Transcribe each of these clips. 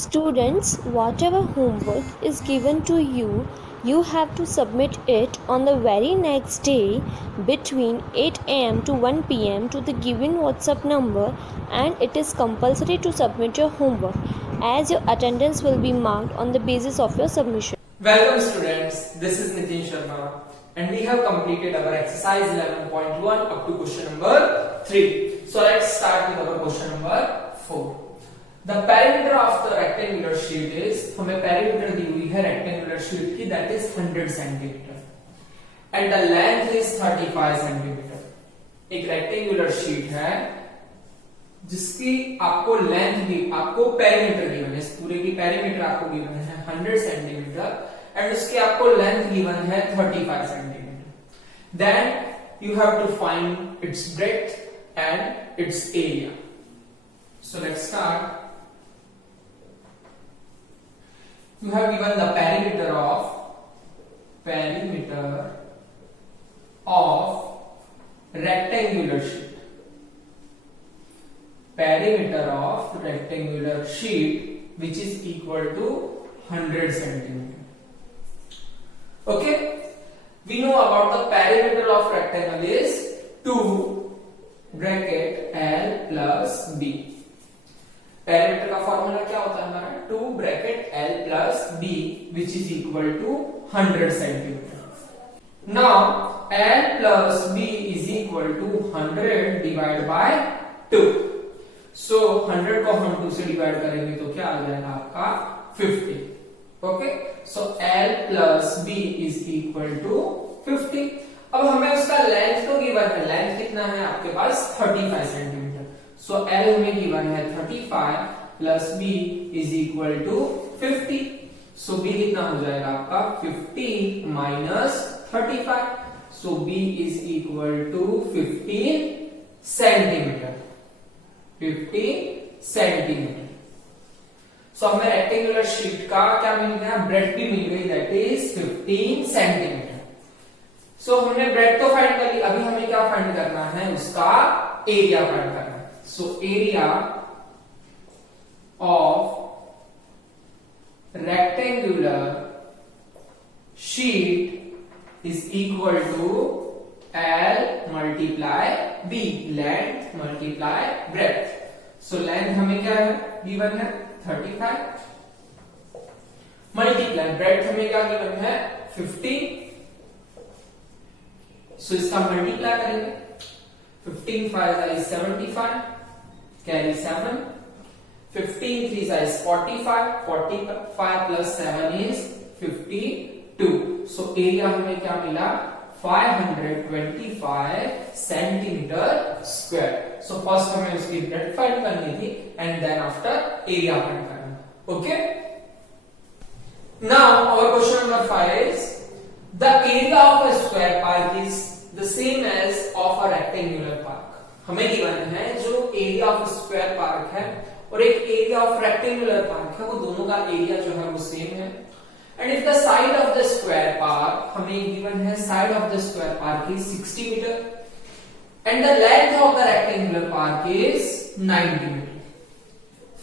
Students, whatever homework is given to you, you have to submit it on the very next day between 8 am to 1 pm to the given WhatsApp number, and it is compulsory to submit your homework as your attendance will be marked on the basis of your submission. Welcome students, this is Nitin Sharma and we have completed our exercise 11.1 up to question number 3. So let's start with our question number 4. The perimeter of the rectangular sheet is, हमें perimeter दी हुई है rectangular sheet की, that is 100 centimeter and the length is 35 centimeter. एक rectangular sheet है जिसकी आपको length भी, आपको पेरीमीटर गिवन है, इस पूरे की पेरीमीटर आपको गिवन है 100 सेंटीमीटर एंड उसकी आपको लेंथ गिवन है 35 centimetre. Then you have to find its breadth and its area. So let's start. You have given the perimeter of rectangular sheet. Perimeter of rectangular sheet which is equal to 100 centimeter. Okay, we know about the perimeter of rectangle is 2 bracket L plus B. Perimeter का formula क्या होता है हमारा? 2 bracket L plus B which is equal to 100 centimeter. Now L plus B is equal to 100 divided by 2. So 100 को हम 2 से divide करेंगे तो क्या आ जाएगा आपका 50. Okay, so L plus B is equal to 50. अब हमें उसका लेंथ तो गिवन है, लेंथ कितना है आपके पास 35 सेंटीमीटर. सो L हमें गिवन है 35 plus B is equal to 50. So B कितना हो जाएगा आपका 50 minus 35. So B is equal to 15 centimetre. 50 centimetre. So हमें रेक्टेंगुलर शीट का क्या मिल गया? ब्रेड्थ भी मिल गई, दैट इज 15 सेंटीमीटर. सो हमने ब्रेड्थ तो फाइंड कर ली, अभी हमें क्या फाइंड करना है? उसका एरिया फाइंड करना है. So area of rectangular sheet is equal to L multiply B, length multiply breadth. So length हमें क्या है? गिवन है 35 multiply breadth हमें क्या गिवन है? 50. So इसका मल्टीप्लाई करेंगे. 15 5 is 75, carry 7. 15 3 is 45, 45 plus 7 is 52. So area हमें क्या मिला? 525 सेंटीमीटर स्क्वायर. सो फर्स्ट हमें उसकी ब्रेड्थ फाइंड करनी थी and then after area find करना. Okay, now our question number 5 is the area of a square park is the same as of a rectangular park. हमें given है जो area of square park है और एक area of rectangular park है, वो दोनों का एरिया जो है वो सेम है. And if the side of the square park, हमें given है side of the square park is 60 meter and the length of the rectangular park is 90 meter.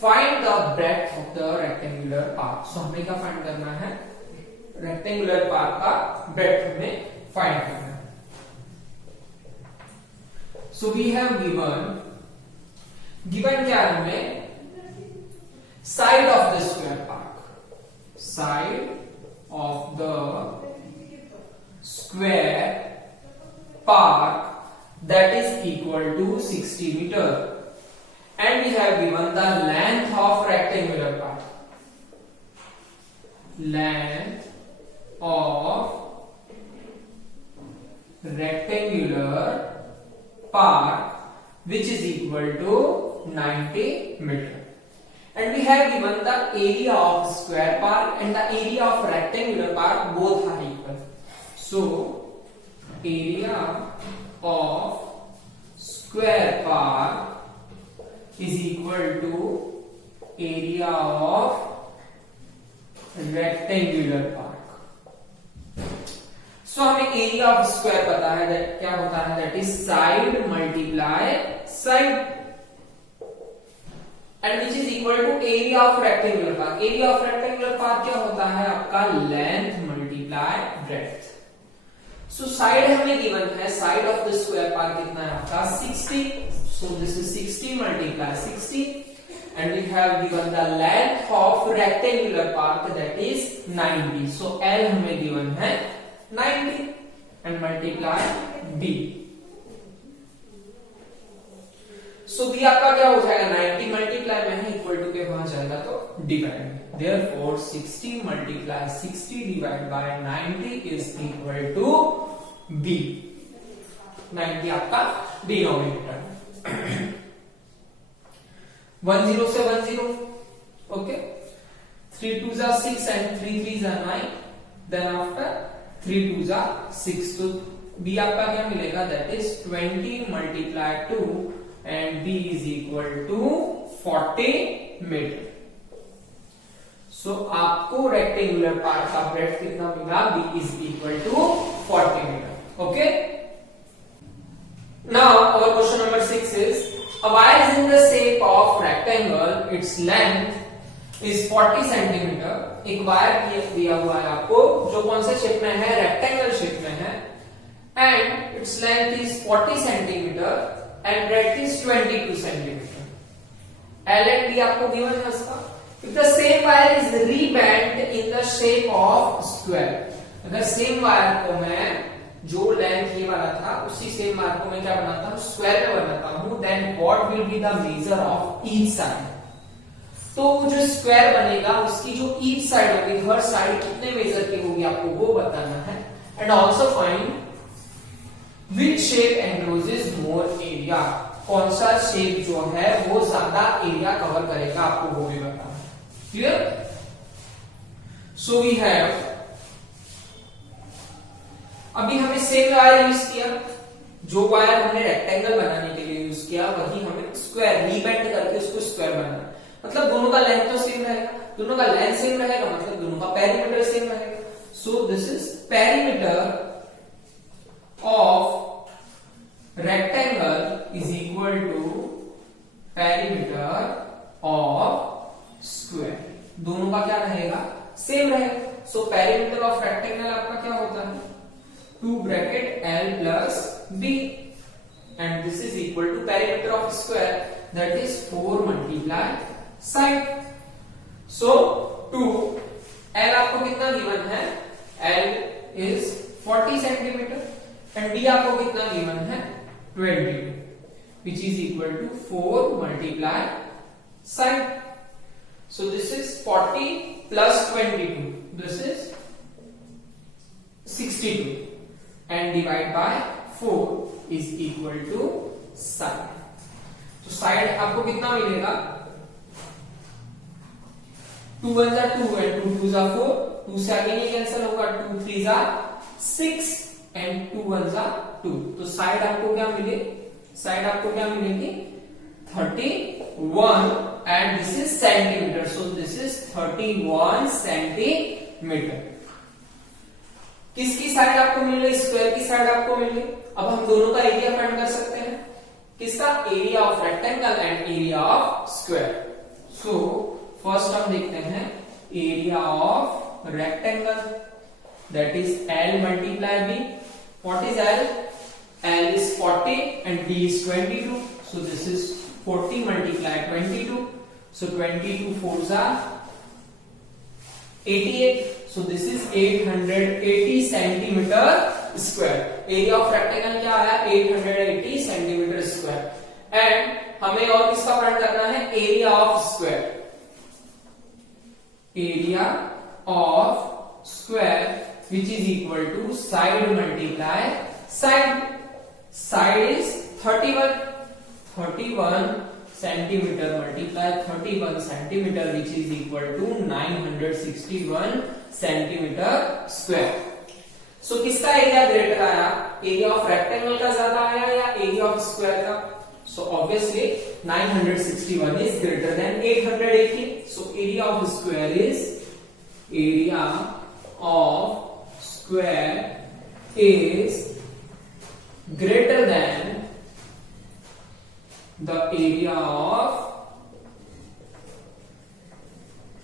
Find the breadth of the rectangular park. So हमें क्या find करना है? Rectangular park का breadth हमें find करना है. So we have given क्या है हमें? Side of the square park. Side of the square park that is equal to 60 meter and we have given the length of rectangular park. Length of rectangular park which is equal to 90 meter. And we have given the area of square park and the area of rectangular park, both are equal. So area of square park is equal to area of rectangular park. So हमें area of square पता है, that क्या होता है? that is side multiply side. And which is equal to area of rectangular park. Area of rectangular park क्या होता है आपका, length multiply breadth. So side हमें गिवन है, side of the square park कितना है आपका 60, so this is 60 multiply 60 and we have given the length of rectangular park that is 90, so L हमें given है 90 and multiply B, so B आपका क्या हो जाएगा 90 मल्टीप्लाई में है इक्वल टू के वहां जाएगा तो divide, therefore 60 multiply 60 divided by 90 is equal to B, 90 आपका डिनोमिनेटर 10 से 10, okay, 3 2s are 6 and 3 3s are 9, then after 3 2s are 6, so B आपका क्या मिलेगा, that is 20 multiply 2 and B is equal to 40 metre. so आपको rectangular part का breadth कितना मिला, B is equal to 40 metre, okay। now our question number 6 is a wire is in the shape of rectangle, its length is 40 centimeter। एक wire दिया हुआ है आपको जो कौन से शेप में है, रेक्टेंगल शेप में है, and its length is 40 centimeter and breadth is 22 centimeter। L and B आपको given है उसका। If the same wire is rebent in the shape of square, अगर सेम वायर को मैं जो लेंथ ये वाला था उसी सेम वायर को मैं क्या बनाता हूँ, स्क्वायर में बनाता हूँ, then what will be the measure of each side. तो जो स्क्वायर बनेगा उसकी जो ईच साइड होगी, हर साइड कितने मेजर की होगी आपको वो बताना है, and also find which shape encloses more area, कौन सा शेप जो है वो ज्यादा एरिया कवर करेगा आपको वो भी बताना है, क्लियर। सो वी हैव, अभी हमने सेम वायर यूज किया, जो वायर हमने रेक्टेंगल बनाने के लिए यूज किया वही हमें स्क्वायर रीबेंड करके उसको स्क्वायर बनाना, मतलब दोनों का लेंथ तो सेम रहेगा, दोनों का लेंथ सेम रहेगा, मतलब दोनों का पेरीमीटर सेम रहेगा। So this is perimeter of rectangle is equal to perimeter of square, दोनों का क्या रहेगा, सेम रहेगा। सो पेरीमीटर ऑफ रेक्टेंगल आपका क्या होता है, 2 bracket L plus B, and this is equal to perimeter of square, that is 4 multiply side। so 2 L आपको कितना गिवन है, L is 40 centimeter and B आपको कितना गिवन है 22, which is equal to 4 multiply side। so this is 40 plus 22, this is 62 and divide by 4 is equal to side। तो side आपको कितना मिलेगा, 2 1 are 2 and 2 2 are 4, 2 से आगे नहीं कैंसिल होगा, 2 3 are 6 and 2 1 are 2, तो साइड आपको क्या मिले, साइड आपको क्या मिलेगी 31 and this is centimetre, so this is 31 centimetre. किसकी साइड आपको मिल रही, स्क्वायर की साइड आपको मिल रही। अब हम दोनों का एरिया फाइंड कर सकते हैं, किसका, area of rectangle and area of square. So first हम देखते हैं area of rectangle, that is L multiply B। What is L? L is 40 and B is 22, so this is 40 multiply 22, so 22 4s are 88, so this is 880 centimeter square। Area of rectangle क्या आया, 880 centimetre square. And हमें और किसका find करना है, area of square, area of square which is equal to side multiply side. Side is 31 centimeter multiply 31 centimeter which is equal to 961 centimeter square। so किसका area greater आया, area of rectangle का ज्यादा आया या area of square का? so obviously 961 is greater than 880, so area of square is, area of square is greater than the area of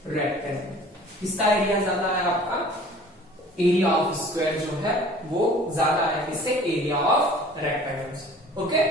rectangle. किसका area ज्यादा है? आपका एरिया ऑफ स्क्वायर जो है वो ज्यादा है किससे? एरिया ऑफ रेक्टेंगल से। ओके